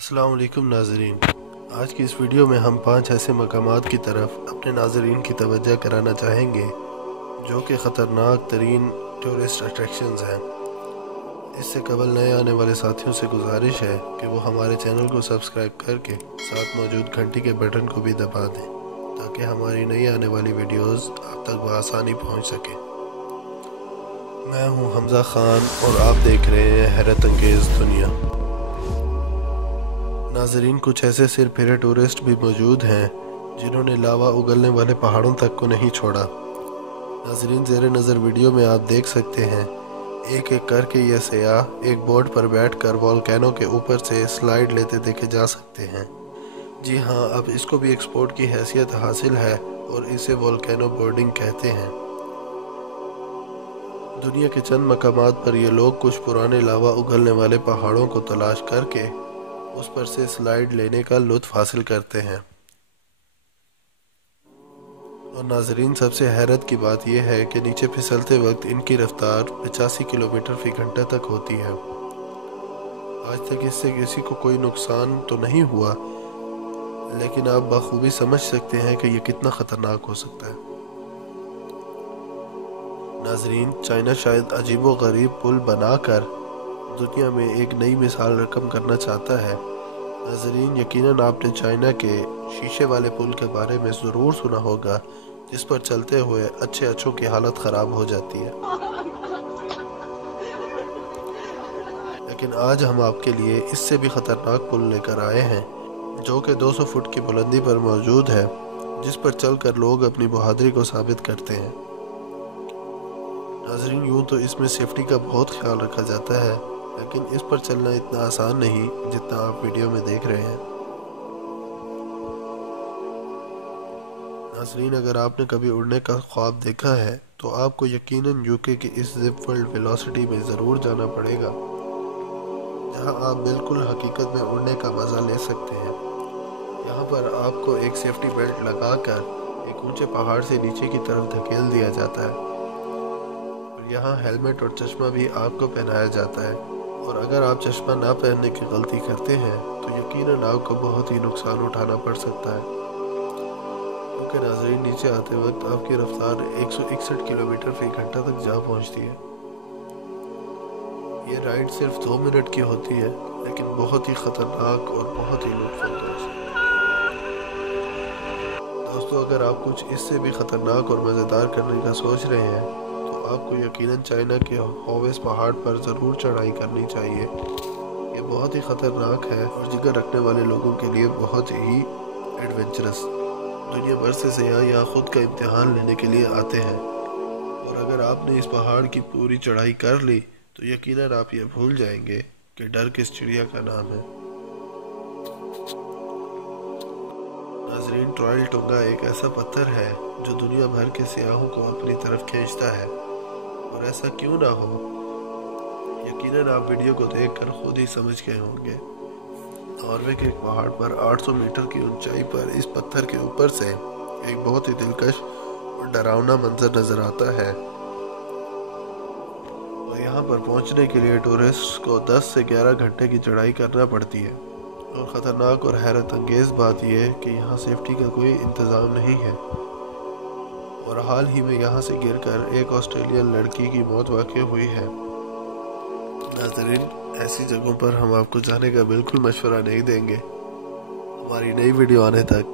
अस्सलाम वालेकुम नाज़रीन। आज की इस वीडियो में हम 5 ऐसे मकामात की तरफ अपने नाज़रीन की तवज्जो कराना चाहेंगे जो कि ख़तरनाक तरीन टूरिस्ट अट्रैक्शंस हैं। इससे कबल नए आने वाले साथियों से गुजारिश है कि वो हमारे चैनल को सब्सक्राइब करके साथ मौजूद घंटी के बटन को भी दबा दें ताकि हमारी नई आने वाली वीडियोस आप तक बआसानी पहुंच सके। मैं हूं हमज़ा खान और आप देख रहे हैं हैरत अंगेज़ दुनिया। नाज़रीन, कुछ ऐसे सिर फिरे टूरिस्ट भी मौजूद हैं जिन्होंने लावा उगलने वाले पहाड़ों तक को नहीं छोड़ा। नाज़रीन, ज़ेरे नज़र वीडियो में आप देख सकते हैं एक एक करके ये सयाह एक बोर्ड पर बैठकर वोल्केनो के ऊपर से स्लाइड लेते देखे जा सकते हैं। जी हाँ, अब इसको भी एक्सपोर्ट की हैसियत हासिल है और इसे वोल्केनो बोर्डिंग कहते हैं। दुनिया के चंद मकामात पर ये लोग कुछ पुराने लावा उगलने वाले पहाड़ों को तलाश करके उस पर से स्लाइड लेने का लुत्फ हासिल करते हैं। और नाजरीन, सबसे हैरत की बात यह है कि नीचे फिसलते वक्त इनकी रफ्तार 85 किलोमीटर फी घंटा तक होती है। आज तक इससे किसी को कोई नुकसान तो नहीं हुआ, लेकिन आप बखूबी समझ सकते हैं कि यह कितना ख़तरनाक हो सकता है। नाजरीन, चाइना शायद अजीबो गरीब पुल बनाकर दुनिया में एक नई मिसाल रकम करना चाहता है। नाज़रीन, यकीनन आपने चाइना के शीशे वाले पुल के बारे में ज़रूर सुना होगा जिस पर चलते हुए अच्छों की हालत ख़राब हो जाती है। लेकिन आज हम आपके लिए इससे भी ख़तरनाक पुल लेकर आए हैं जो कि 200 फुट की बुलंदी पर मौजूद है, जिस पर चलकर लोग अपनी बहादुरी को साबित करते हैं। नाज़रीन, यूँ तो इसमें सेफ्टी का बहुत ख्याल रखा जाता है, लेकिन इस पर चलना इतना आसान नहीं जितना आप वीडियो में देख रहे हैं। नाज़रीन, अगर आपने कभी उड़ने का ख्वाब देखा है तो आपको यकीनन यूके की इस ज़िप वर्ल्ड वेलोसिटी में ज़रूर जाना पड़ेगा, जहां आप बिल्कुल हकीकत में उड़ने का मज़ा ले सकते हैं। यहां पर आपको एक सेफ्टी बेल्ट लगाकर एक ऊंचे पहाड़ से नीचे की तरफ धकेल दिया जाता है। यहाँ हेलमेट और चश्मा भी आपको पहनाया जाता है, और अगर आप चश्मा ना पहनने की गलती करते हैं तो यकीनन आपको बहुत ही नुकसान उठाना पड़ सकता है, क्योंकि नाज़रीन नीचे आते वक्त आपकी रफ्तार 161 किलोमीटर फी घंटा तक जा पहुंचती है। ये राइड सिर्फ 2 मिनट की होती है, लेकिन बहुत ही ख़तरनाक और बहुत ही लुत्फ़अंदोज़। दोस्तों, अगर आप कुछ इससे भी ख़तरनाक और मज़ेदार करने का सोच रहे हैं तो आपको यकीनन चाइना के होवेस पहाड़ पर ज़रूर चढ़ाई करनी चाहिए। ये बहुत ही ख़तरनाक है और जिगर रखने वाले लोगों के लिए बहुत ही एडवेंचरस। दुनिया भर से सयाह यहाँ खुद का इम्तिहान लेने के लिए आते हैं, और अगर आपने इस पहाड़ की पूरी चढ़ाई कर ली तो यकीनन आप ये भूल जाएंगे कि डर किस चिड़िया का नाम है। नाज़रीन, ट्रायल टोंगा एक ऐसा पत्थर है जो दुनिया भर के सयाहों को अपनी तरफ खींचता है, और ऐसा क्यों ना हो, यकीनन आप वीडियो को देखकर खुद ही समझ गए होंगे। नॉर्वे के एक पहाड़ पर 800 मीटर की ऊंचाई पर इस पत्थर के ऊपर से एक बहुत ही दिलकश और डरावना मंजर नजर आता है, और यहाँ पर पहुँचने के लिए टूरिस्ट को 10 से 11 घंटे की चढ़ाई करना पड़ती है। और ख़तरनाक और हैरत अंगेज़ बात यह है कि यहाँ सेफ्टी का कोई इंतज़ाम नहीं है, और हाल ही में यहाँ से गिरकर एक ऑस्ट्रेलियन लड़की की मौत वाक़ई हुई है। नाज़रीन, ऐसी जगहों पर हम आपको जाने का बिल्कुल मशवरा नहीं देंगे। हमारी नई वीडियो आने तक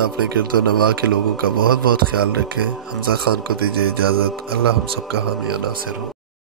अपने किरदो नवा के लोगों का बहुत बहुत ख्याल रखें। हमज़ा खान को दीजिए इजाज़त। अल्लाह हम सबका हामी और नासिर हो।